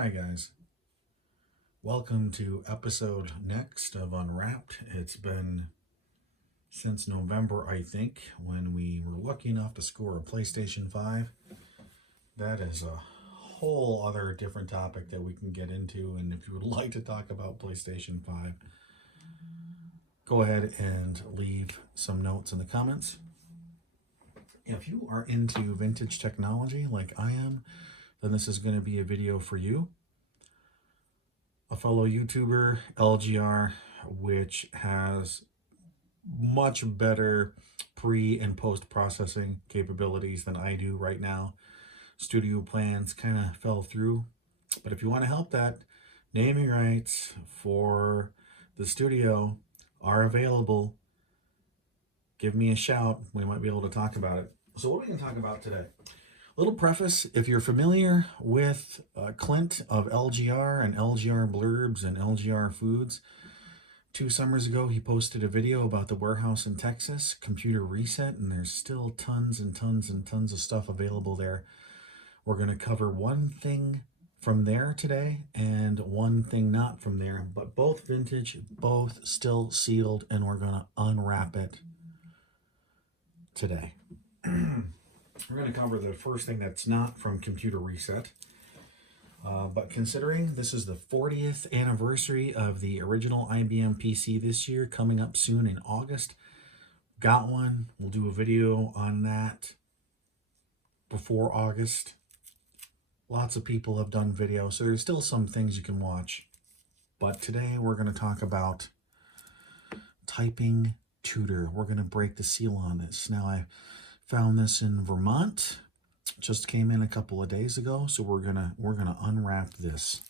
Hi guys, welcome to episode next of Unwrapped. It's been since November, I think, when we were lucky enough to score a PlayStation 5. That is a whole other different topic that we can get into, and if you would like to talk about PlayStation 5, go ahead and leave some notes in the comments. If you are into vintage technology like I am, then this is going to be a video for you. A fellow YouTuber, LGR, which has much better pre and post processing capabilities than I do right now. Studio plans kind of fell through, but if you want to help that, naming rights for the studio are available. Give me a shout. We might be able to talk about it. So what are we going to talk about today? Little preface, if you're familiar with Clint of LGR and LGR Blurbs and LGR Foods, 2 summers ago he posted a video about the warehouse in Texas, computer reset, and there's still tons and tons and tons of stuff available there. We're going to cover one thing from there today and one thing not from there, but both vintage, both still sealed, and we're going to unwrap it today. We're going to cover the first thing that's not from Computer Reset. But considering this is the 40th anniversary of the original IBM PC this year, coming up soon in August, got one. We'll do a video on that before August. Lots of people have done videos, so there's still some things you can watch. But today we're going to talk about typing Tutor. We're going to break the seal on this. Now, I found this in Vermont. Just came in a couple of days ago, so we're gonna unwrap this.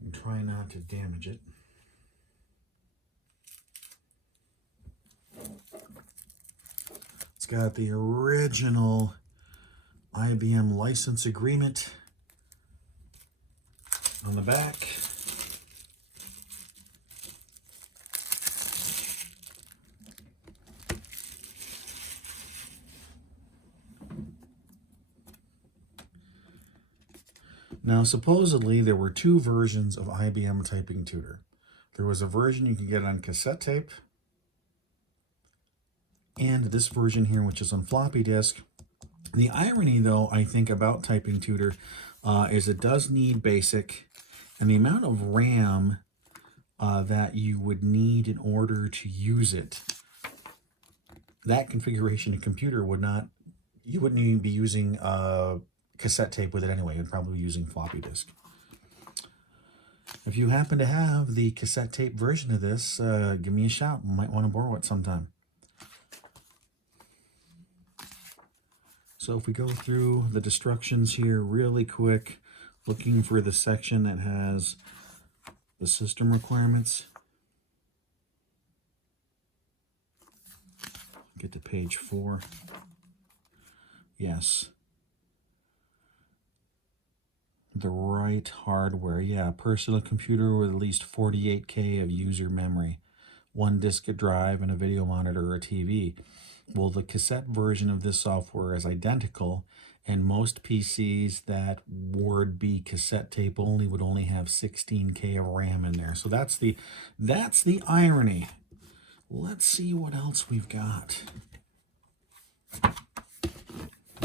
And try not to damage it. It's got the original IBM license agreement on the back. Now, supposedly, there were 2 versions of IBM Typing Tutor. There was a version you could get on cassette tape, and this version here, which is on floppy disk. The irony, though, I think, about Typing Tutor is it does need BASIC, and the amount of RAM that you would need in order to use it, that configuration of computer would not, you wouldn't even be using cassette tape with it anyway. You'd probably be using floppy disk. If you happen to have the cassette tape version of this, give me a shout. You might want to borrow it sometime. So if we go through the instructions here really quick, looking for the section that has the system requirements. Get to page 4. Yes. The right hardware. Yeah, personal computer with at least 48K of user memory, 1 disk drive, and a video monitor or a TV. Well, the cassette version of this software is identical, and most PCs that would be cassette tape only would only have 16K of RAM in there. So that's the irony. Let's see what else we've got.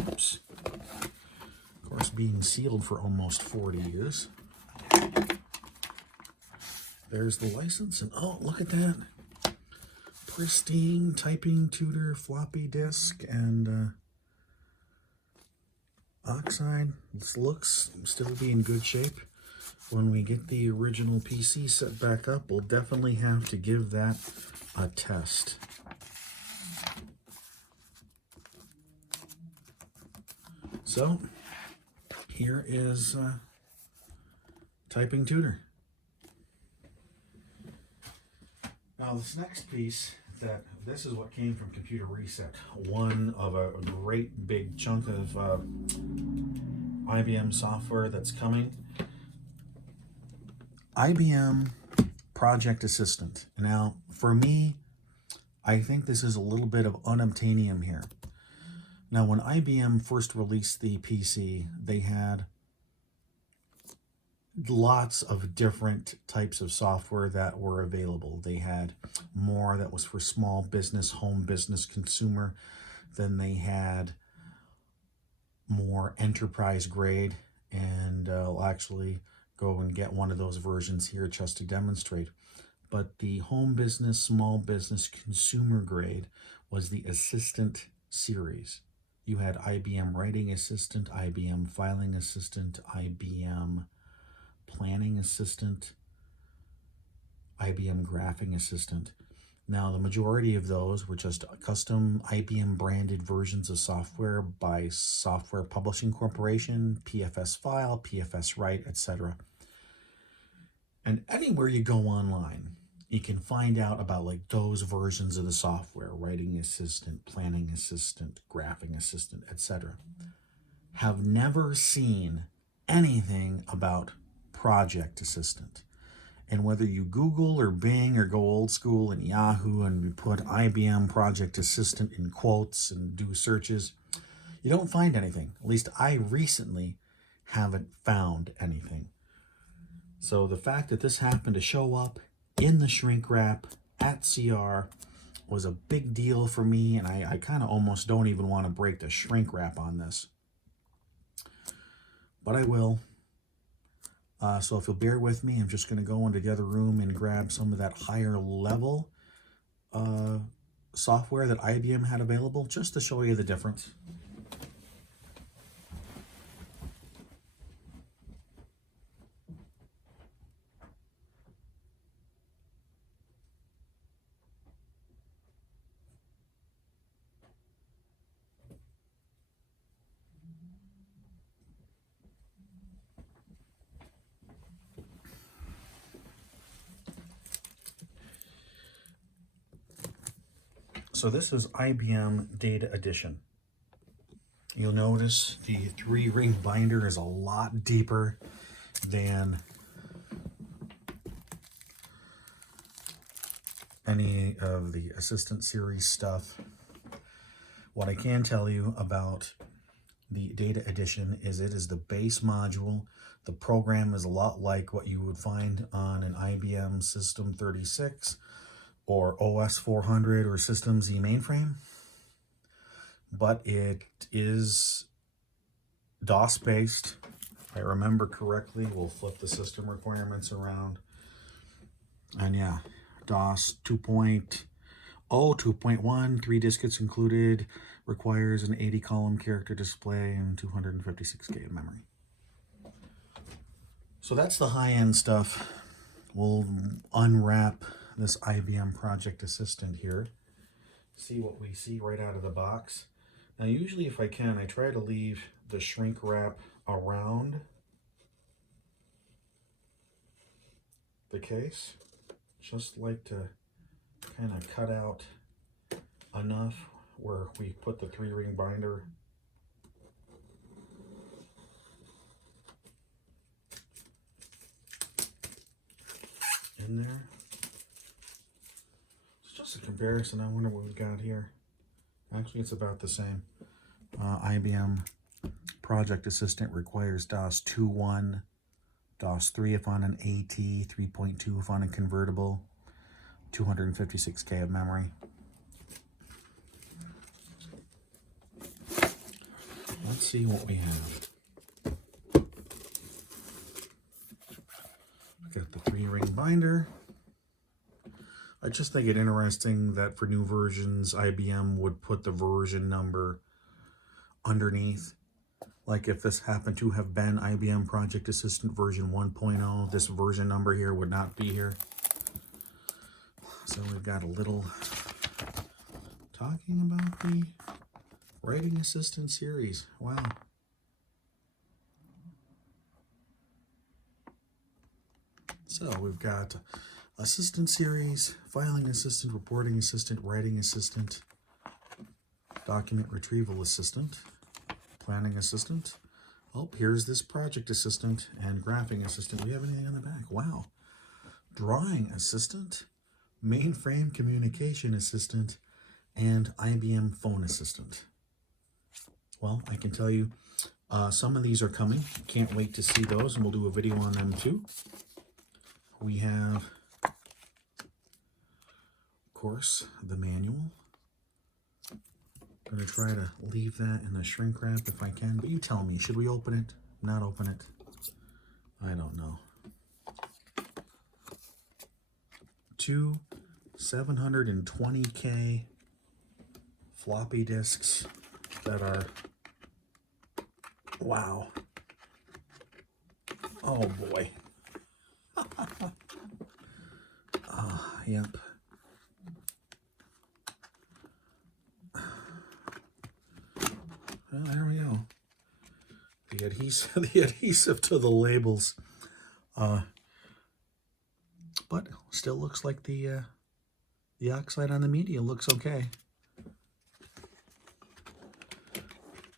Oops. Of course, being sealed for almost 40 years. There's the license, and oh, look at that. Pristine Typing Tutor floppy disk and oxide. This looks still be in good shape. When we get the original PC set back up, we'll definitely have to give that a test. So, here is Typing Tutor. Now this next piece, this is what came from Computer Reset. One of a great big chunk of IBM software that's coming. Ibm Project Assistant. Now, for me, I think this is a little bit of unobtainium here. Now, when IBM first released the PC, they had lots of different types of software that were available. They had more that was for small business, home business, consumer. Then they had more enterprise grade, and I'll actually go and get one of those versions here just to demonstrate. But the home business, small business, consumer grade was the Assistant series. You had IBM Writing Assistant, IBM Filing Assistant, IBM Planning Assistant, IBM Graphing Assistant. Now, the majority of those were just custom IBM branded versions of software by Software Publishing Corporation, PFS File, PFS Write, etc. And anywhere you go online, you can find out about like those versions of the software: Writing Assistant, Planning Assistant, Graphing Assistant, etc. Have never seen anything about Project Assistant. And whether you Google or Bing or go old school in Yahoo and put IBM Project Assistant in quotes and do searches, you don't find anything. At least I recently haven't found anything. So the fact that this happened to show up in the shrink wrap at CR was a big deal for me, and I kind of almost don't even want to break the shrink wrap on this. But I will. So if you'll bear with me, I'm just going to go into the other room and grab some of that higher level software that IBM had available, just to show you the difference. So this is IBM Data Edition. You'll notice the 3-ring binder is a lot deeper than any of the Assistant series stuff. What I can tell you about the Data Edition is it is the base module. The program is a lot like what you would find on an IBM System 36 or OS 400 or System Z mainframe, but it is DOS based. If I remember correctly, we'll flip the system requirements around. And yeah, DOS 2.0, 2.1, 3 diskettes included, requires an 80 column character display and 256K of memory. So that's the high-end stuff. We'll unwrap this IBM Project Assistant here, see what we see right out of the box. Now usually if I can, I try to leave the shrink wrap around the case. Just like to kind of cut out enough where we put the 3-ring binder in there. It's just a comparison. I wonder what we've got here. Actually, it's about the same. IBM Project Assistant requires DOS 2.1, DOS 3 if on an AT, 3.2 if on a convertible, 256K of memory. Let's see what we have. Got the 3-ring binder. I just think it interesting that for new versions, IBM would put the version number underneath. Like if this happened to have been IBM Project Assistant version 1.0, this version number here would not be here. So we've got a little talking about the Writing Assistant series. Wow. So we've got Assistant series, Filing Assistant, Reporting Assistant, Writing Assistant, Document Retrieval Assistant, Planning Assistant. Oh, here's this Project Assistant and Graphing Assistant. Do we have anything on the back? Wow. Drawing Assistant, Mainframe Communication Assistant, and IBM Phone Assistant. Well, I can tell you some of these are coming. Can't wait to see those, and we'll do a video on them too. We have, of course, the manual. I'm going to try to leave that in the shrink wrap if I can, but you tell me, should we open it? Not open it? I don't know. 2 720K floppy disks that are, wow. Oh boy. Yep. Well, there we go. The adhesive to the labels. But still looks like the oxide on the media looks okay.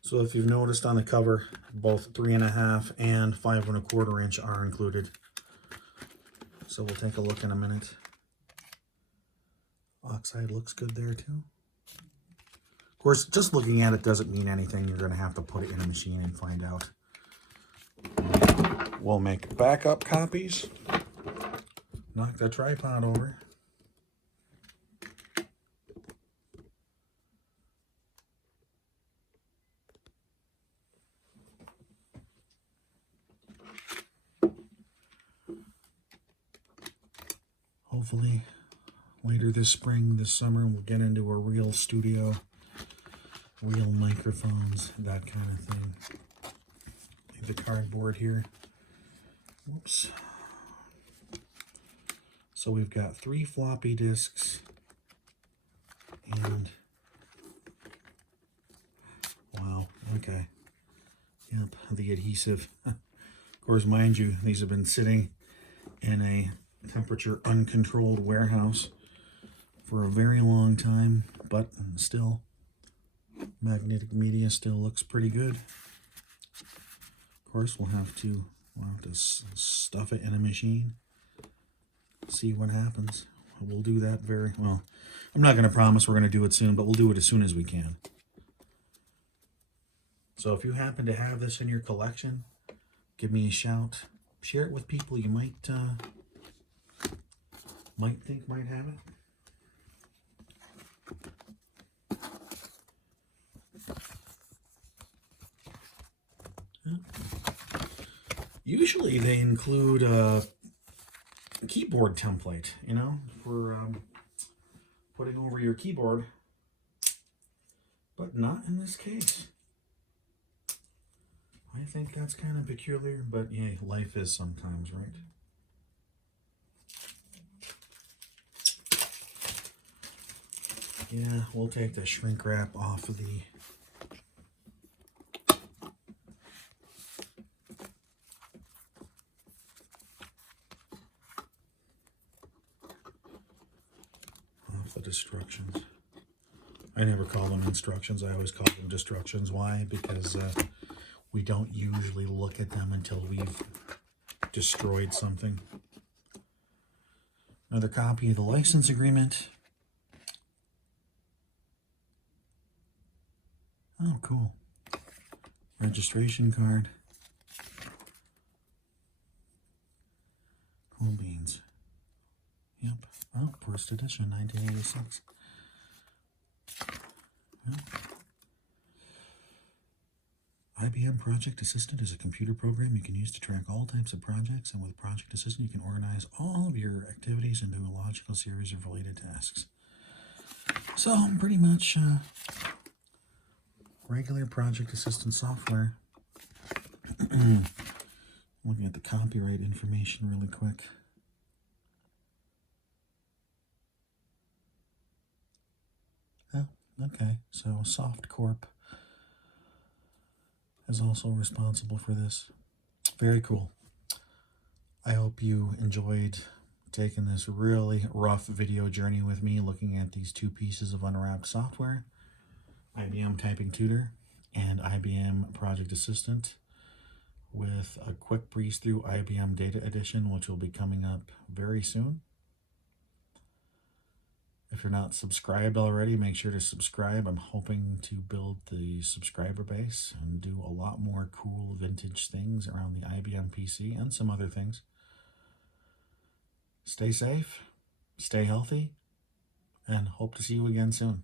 So if you've noticed on the cover, both 3.5 and 5 1/4 inch are included. So we'll take a look in a minute. Oxide looks good there too. Of course, just looking at it doesn't mean anything. You're going to have to put it in a machine and find out. We'll make backup copies. Knock the tripod over. Hopefully later this spring, this summer, we'll get into a real studio, real microphones, that kind of thing. Leave the cardboard here. Whoops. So we've got 3 floppy disks and, wow, okay. Yep, the adhesive. Of course, mind you, these have been sitting in a temperature uncontrolled warehouse for a very long time, but still, magnetic media still looks pretty good. Of course, we'll have to stuff it in a machine, see what happens. We'll do that very well. I'm not going to promise we're going to do it soon, but we'll do it as soon as we can. So if you happen to have this in your collection, give me a shout. Share it with people you might think might have it. Usually they include a keyboard template, you know, for putting over your keyboard, but not in this case. I think that's kind of peculiar, but yeah, life is sometimes, right? Yeah, we'll take the shrink wrap off of the instructions. I never call them instructions. I always call them destructions. Why? Because we don't usually look at them until we've destroyed something. Another copy of the license agreement. Oh, cool. Registration card. Cool beans. Yep. Oh, first edition, 1986. Well, IBM Project Assistant is a computer program you can use to track all types of projects, and with Project Assistant you can organize all of your activities into a logical series of related tasks. So, pretty much regular Project Assistant software. Looking at the copyright information really quick. Oh, okay. So SoftCorp is also responsible for this. Very cool. I hope you enjoyed taking this really rough video journey with me, looking at these 2 pieces of unwrapped software, IBM Typing Tutor and IBM Project Assistant, with a quick breeze through IBM Data Edition, which will be coming up very soon. If If you're not subscribed already, make sure to subscribe. I'm hoping to build the subscriber base and do a lot more cool vintage things around the IBM PC and some other things. Stay safe, stay healthy, and hope to see you again soon.